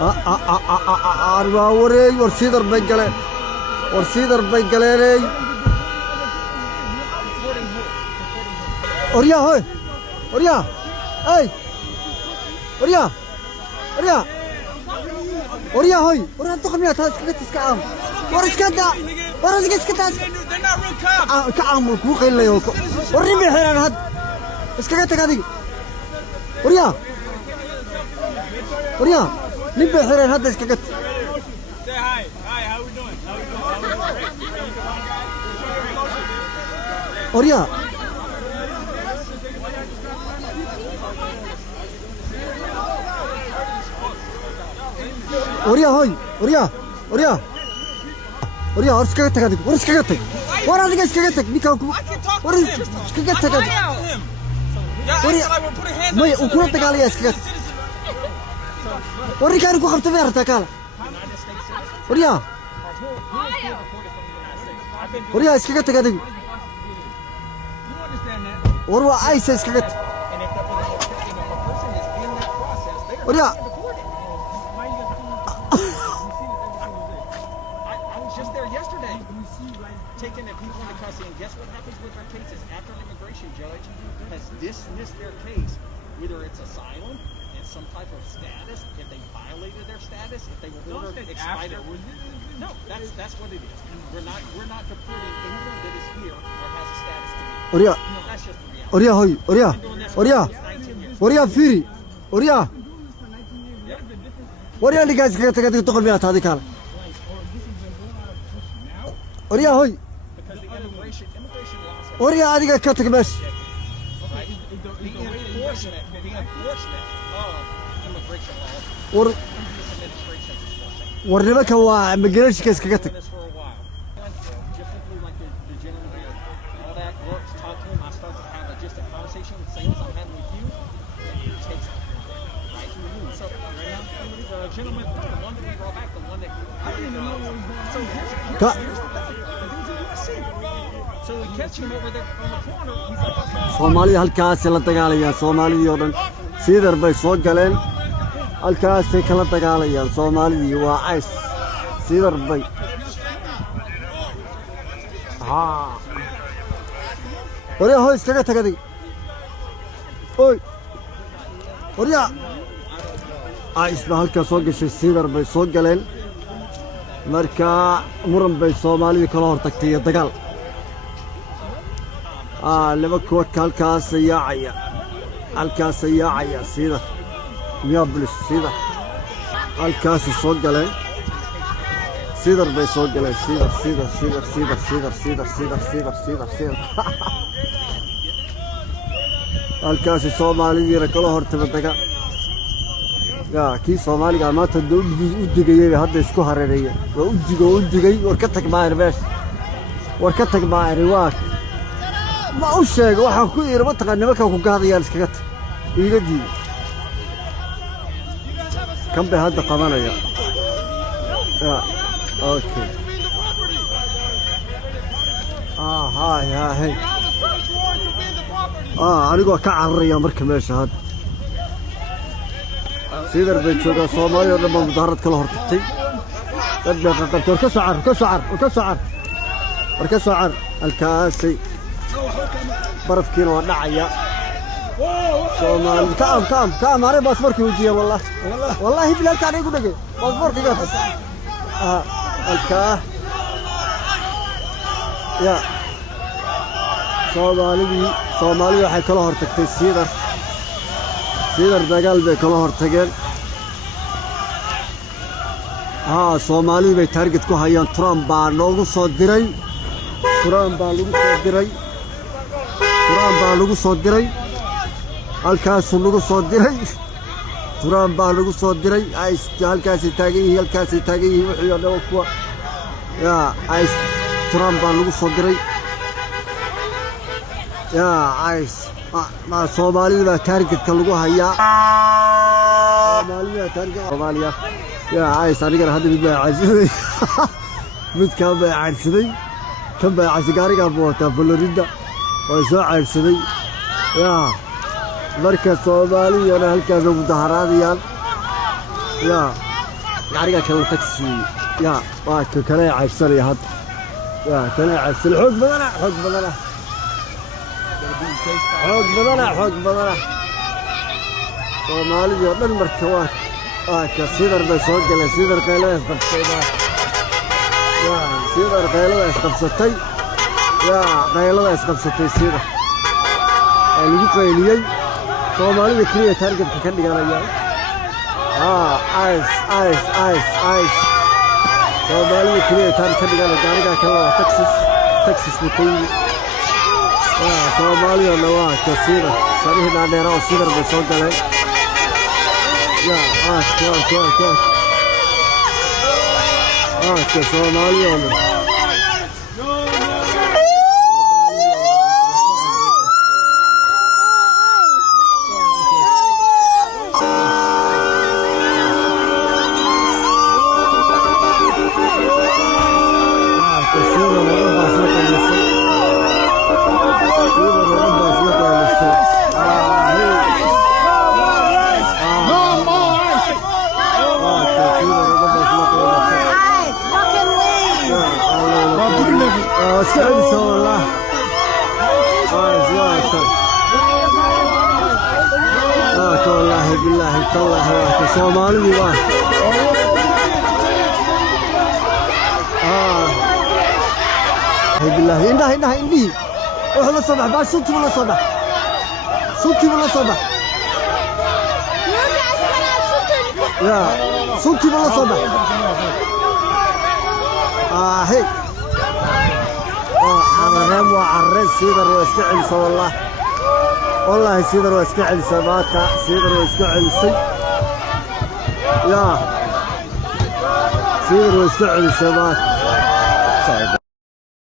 أربعة وري ورسيدر بيجله ورسيدر بيجله لي أوريا هاي أوريا أي أوريا أوريا أوريا هاي أوريا تقوم يا تاج كده تسكام ورش كده ورش كده كعام كوخ إلا يوكو وري بحيران هاد بس كده تكادي أوريا أوريا نبي حيران هاد بس كده أوريا أوريا هاي أوريا أوريا أوريا ورش كده تكادي ورش كده تك ورش كده تك بيكاكو ورش كده تكادي أوريا ما يكون تكالي اسكت أوريا كانوا خبطوا فيها تكالا أوريا أوريا اسكت تكادي أوروا أيس اسكت أوريا taking the people into custody, and guess what happens with our cases after an immigration judge has dismissed their case, whether it's asylum and some type of status, if they violated their status, if they were ordered expired. No, that's what it is. We're not deporting anyone that is here or has a status to be. أوريا That's just the reality. أوريا هاي أوريا أوريا أوريا فيري أوريا أوريا اللي قاعد كده تكادي تقول بيها هذه كان أوريا هاي أوريا هذه كاتك بس ورنبك هو مجرش كيس كاتك Somali halkaas la dagaalaya Soomaalidii oo dhan sidar bay soo galeen halkaas ay kala dagaalayaan Soomaalidii waa ays sidar bay Oriya hoy iskaga tagaday oy Oriya ays ba halkaas soo gashay sidar bay soo galeen marka muran bay Soomaalidii kala hortagtay dagaal لما كوك هالكاس ياعيا هالكاس ياعيا سيدا ميابلس سيدا هالكاس صوق له سيدر بي صوق له سيدر سيدر سيدر سيدر سيدر سيدر سيدر سيدر سيدر سيدر هالكاس الصومالي ركله هرتبتك يا كي صومالي ما تدوم ودقي هذا اسكو هريريه ودقي وركتك ما يربس وركتك ما يرواك ما هو شيء واحد كوير ما تقني ما كان قاضي يالسكت يجدي كم بهذا قمانا يا اوكي هاي انا قو كعريا مركب ايش هذا سيدر بيتشوغا صومالي لما مظاهرات كله هرتتي كسعر الكاسي برف كيلو نعيا صومال كام هاري باسبورك وجيه والله بلال كان يقول لك باسبورك يقف يا صومالي waxay kala hortagtay sidar dagaal bay kala hortageen Soomaali bay target ku hayaan Trump baa noogu soo diray Trump baa lagu soo diray halkaas lagu soo diray Trump baa lagu soo diray ay halkaas taagay wuxuu dhaw kuwa ya ay Trump baa lagu soo diray ya ay ma Soomaaliya baa targetka lagu hayaa Soomaaliya ya ay sariga hadda mid baa caasiday mid ka baa caasiday kan baa caasigaariga boota Florida oo soo caasiday ya marka Soomaaliya halkaas ugu daharaadiyaan ya gaariga kale taxi ya waa kale caybsanay had ya kale caybsan xoog badana xoog badana Soomaalida oo dhan marka waa ka sidar bay soo galeen sidar qaylada qabsatay ya sidar qaylada qabsatay ya qaylada qabsatay sidar lagu qayliyay Soomaalida kaliya targetka ka dhiganaya ice Soomaalida kaliya targetka ka dhiganaya gaariga kale waa Texas mutay Soomaalida waa ka sidar sarihna dheer oo sidar bay soo galeen ya ka Soomaalida والله بالله تالله Soomaalida waa بالله indhi waxa la soo baxay suntii la soo baxay ya suntii la soo baxay hey عرب وعرس سيدر واسكعل والله سيدر واسكعل سباكا سيدر واسكعل يا سيدر واسكعل سباك